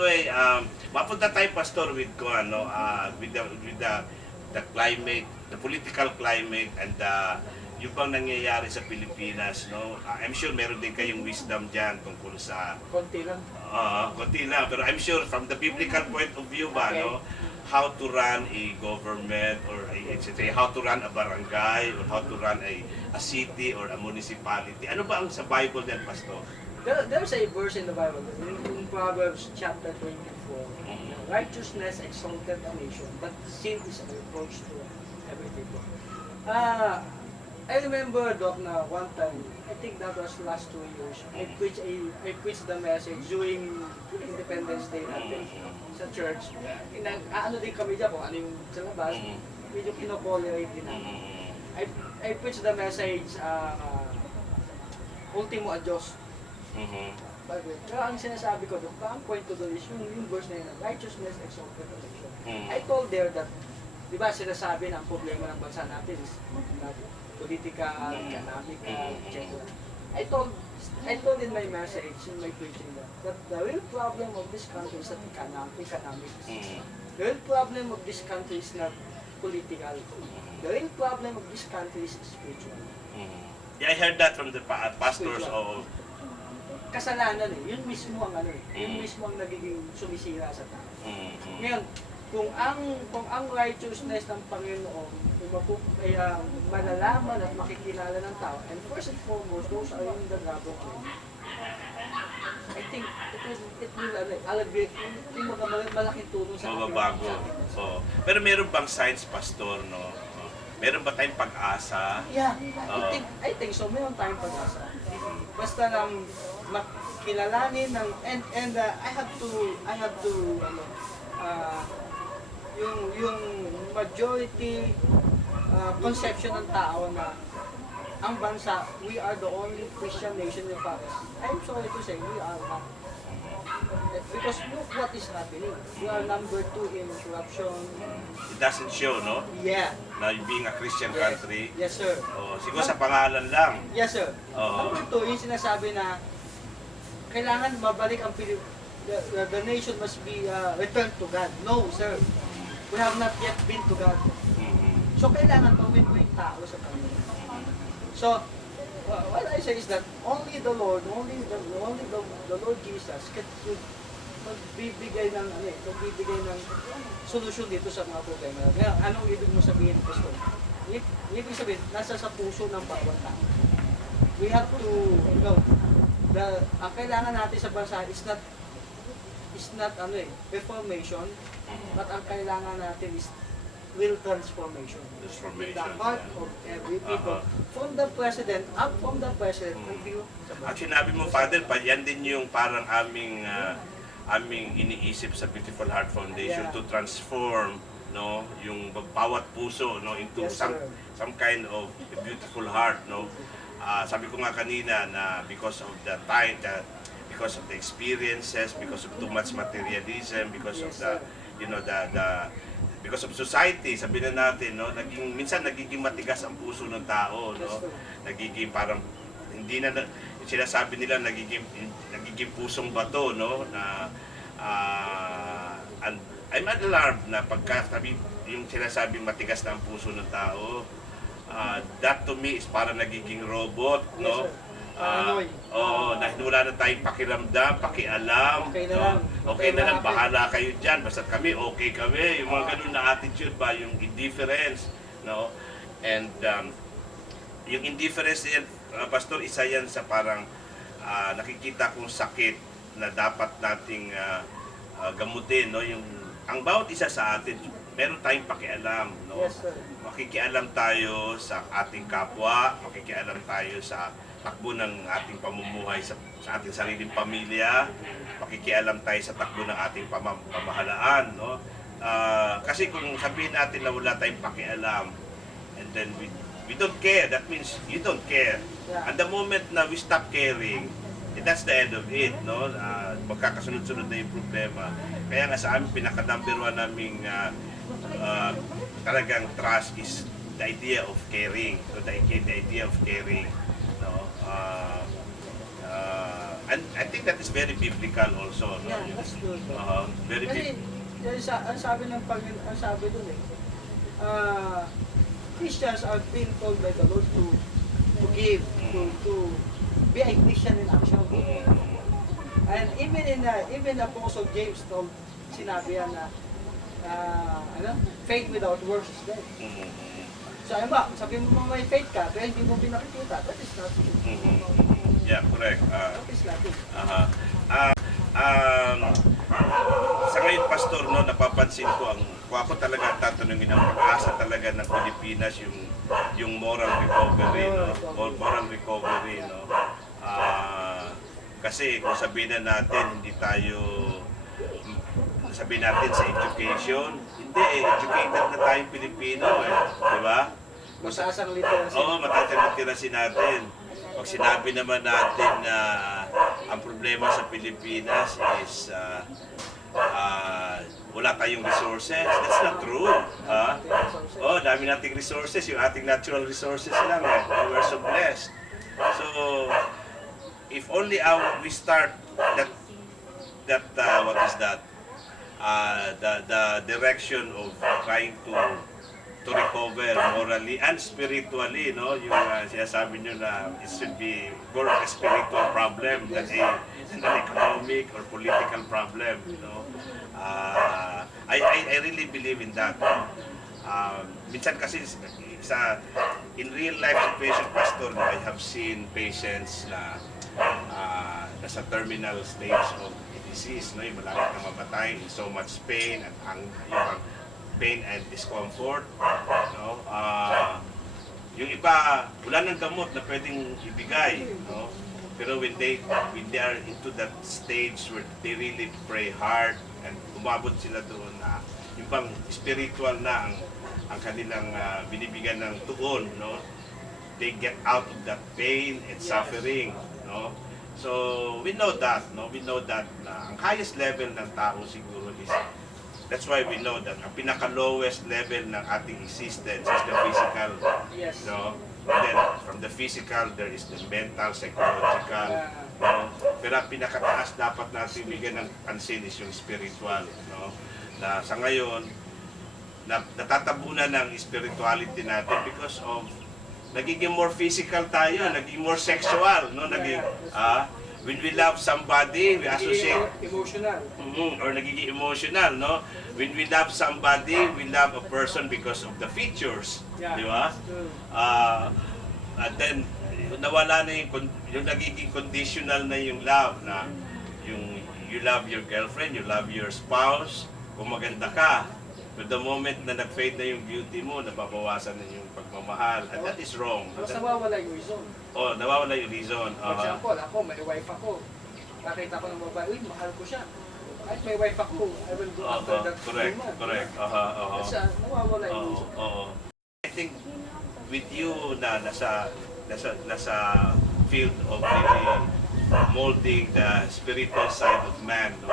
Anyway, mapunta tayo, Pastor, with ko ano, with the climate, the political climate, and yung bang nangyayari sa Pilipinas, no? I'm sure meron din kayong wisdom diyan tungkol sa Konti lang. konti lang, pero I'm sure from the biblical point of view ba, Okay. no? How to run a government or how to run a barangay or how to run a city or a municipality. Ano ba ang sa Bible din, Pastor? There's a verse in the Bible, in Proverbs chapter 24. Righteousness exalted a nation, but sin is a reproach to every people. I remember, Doc, na one time, I think that was last 2 years, I preached the message during Independence Day natin sa church. Ano din kami dyan kung ano yung sa labas, medyo kinopolerate din namin. I preached the message, Ultimo Adios. Pero ang sinasabi ko doon, ang point ko doon is yung verse na yun, righteousness exalted a nation. I told there that, di ba sinasabi na ang problema ng bansa natin is political, economical, etc. I told in my message, in my preaching that the real problem of this country is not economics. The real problem of this country is not political. The real problem of this country is spiritual. Yeah, I heard that from the pastors of Kasalanan eh, yun mismo ang ano eh, yun mismo ang nagiging sumisira sa tao. Ngayon, kung ang righteousness ng Panginoon ay malalaman at makikilala ng tao, and first and foremost, those are in the love of God, I think it will elevate yung mga malaking tulong sa mababago. So, pero meron bang signs, Pastor, no? Meron ba tayong pag-asa? Yeah, I think so. Meron tayong pag-asa. Basta lang makilalanin ng and I have to yung majority conception ng tao na ang bansa, we are the only Christian nation in Paris. I'm sorry to say, we are not. Because look what is happening. We are number 2 in corruption. It doesn't show, no? Yeah. Na being a Christian country. Yes, sir. Siguro sa pangalan lang. Yes, sir. Number 2, yung sinasabi na kailangan mabalik ang the nation must be returned to God. No, sir. We have not yet been to God. So, kailangan tawin mo yung tao sa kanila. So, what I say is that only the Lord Jesus could magbibigay ng solusyon dito sa mga problema. Kaya, anong ibig mo sabihin, Pastor? Ibig sabihin, nasa sa puso ng bawat tao. We have to, ang kailangan natin sa bansa is not reformation, but ang kailangan natin is real transformation. In the heart of every people. From the president until At sinabi mo, Father, yan din yung parang aming iniisip sa Beautiful Heart Foundation, to transform, no, yung bawat puso, no, into some kind of a beautiful heart, no. Sabi ko nga kanina na because of the time, because of the experiences, because of too much materialism, because of the because of society, sabi na natin, no, minsan nagiging matigas ang puso ng tao, no. Nagiging parang hindi na sinasabi nila nagiging pusong bato, no, na I'm alarmed na pagka yung sinasabing matigas na ang puso ng tao, that to me is parang nagiging robot, no. Na wala na tayong pakiramdam, pakialam, okay na lang, bahala kayo dyan, basta kami, okay kami, yung mga ganun na attitude ba, yung indifference, no, and yung indifference yan, Pastor, isa yan sa parang nakikita kong sakit na dapat nating gamutin, no, yung ang bawat isa sa atin, meron tayong pakialam, no. Yes, sir. Makikialam tayo sa ating kapwa, makikialam tayo sa takbo ng ating pamumuhay sa ating sariling pamilya, makikialam tayo sa takbo ng ating pamahalaan, no? Kasi kung sabihin natin na wala tayong pakialam, and then we don't care, that means you don't care. And the moment na we stop caring, that's the end of it, no? Magkakasunod-sunod na yung problema. Kaya nga sa amin, pinaka-number 1 naming talagang trust is the idea of caring, so the idea of caring, no. And I think that is very biblical also. No? Yeah, that's good. Very Kasi, ang sabi ng Panginoon, ang sabi dun Christians are being told by the Lord to give, to be a Christian in action. And even Apostle James told, sinabi yan na, faith without works is dead. So, sabi mo may faith ka, pero hindi mo pinakikita, that is not true. Yeah, correct. That is not true. Sa ngayon, Pastor, no, napapansin ko ako talaga tatanungin ang pag-asa talaga ng Pilipinas yung moral recovery, no? Moral recovery, no? Kasi kung sabihin na natin hindi tayo sabihin natin sa education, hindi educated na tayong Pilipino di ba? Mataas ang literacy. Oo, mataas ang literacy natin. Pag sinabi naman natin na ang problema sa Pilipinas is wala tayong resources, that's not true. Dami nating resources, yung ating natural resources lang we're so blessed. So, if only we start that what is that? The direction of trying to recover morally and spiritually, no? Yung sinasabi nyo na it should be more a spiritual problem than an economic or political problem, you know? I really believe in that. Minsan kasi in real life situation, Pastor, I have seen patients na nasa terminal stage of disease, no? Yung malapit na mamatay, in so much pain at yung pain and discomfort, no? Yung iba wala nang gamot na pwedeng ibigay, no? Pero when they are into that stage where they really pray hard and umabot sila doon na yung bang spiritual na ang kanilang binibigyan ng tuon, no? They get out of that pain and suffering, no? So we know that, no? We know that ang highest level ng tao siguro is, that's why we know that ang pinaka-lowest level ng ating existence is the physical, Yes. no? And then from the physical there is the mental, psychological, no? Pero ang pinakataas dapat natin bigyan ng pansin is yung spiritual, no? Na sa ngayon natatabunan ng spirituality natin because of nagiging more physical tayo, nagiging more sexual, no? When we love somebody, we associate emotional. or nagiging emotional, no? When we love somebody, we love a person because of the features, di ba? And then nawala na yung nagiging conditional na yung love, na yung you love your girlfriend, you love your spouse, kung maganda ka. But the moment na nag-fade na yung beauty mo, nababawasan na yung pagmamahal. And that is wrong. Tapos nawawala yung reason. Nawawala yung reason. For example, ako, may wife ako. Nakita ko ng babae, uy, mahal ko siya. Kahit may wife ako, I will go after that correct, woman. correct. Kasi nawawala yung reason. I think with you na nasa field of really molding the spiritual side of man, no?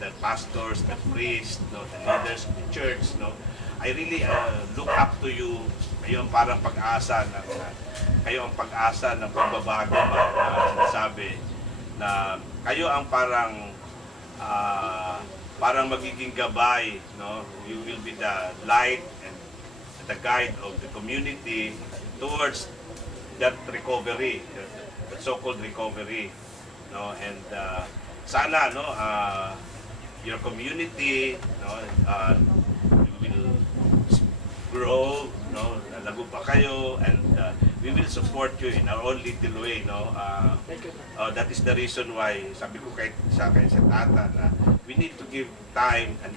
The pastors, the priests, no? The leaders of the church, no? I really look up to you. Kayo ang parang pag-asa kayo ang pag-asa ng pagbabago na sinasabi na kayo ang parang magiging gabay, no? You will be the light and the guide of the community towards that recovery, the so-called recovery, no? And sana, no, your community, no, will grow, no, lalago pa kayo, and we will support you in our own little way, no. Thank you. That is the reason why sabi ko sa Tata na we need to give time and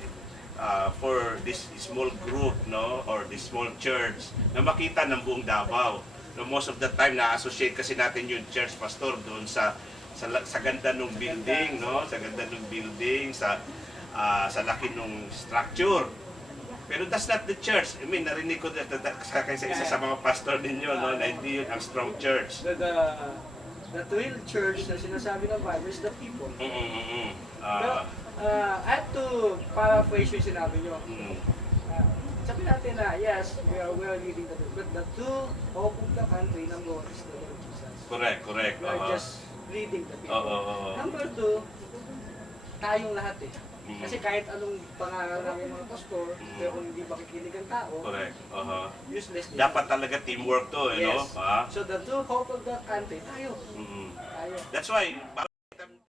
for this small group, no, or this small church na makita ng buong Davao. No, most of the time na-associate kasi natin yung church, Pastor, doon sa ganda ng building, no? Sa ganda ng building, sa laki ng structure. Pero that's not the church. I mean, narinig ko sa isa sa mga pastor ninyo, no, na hindi yun ang strong church. The real church na sinasabi ng Bible is the people. Pero, I have to paraphrase yung sinabi nyo. Sabi natin na, yes, we are leading the truth. But the true hope of the country, number one, is the Lord Jesus. Correct. We are just leading the people. Oo. Number two, tayong lahat eh. Mm. Kasi kahit anong pangaral ng mga pastor, pero kung hindi makikinig ang tao, Correct. useless din. Dapat talaga teamwork to, you know? Yes. So the true hope of that country, tayo. Mm. Tayo. That's why,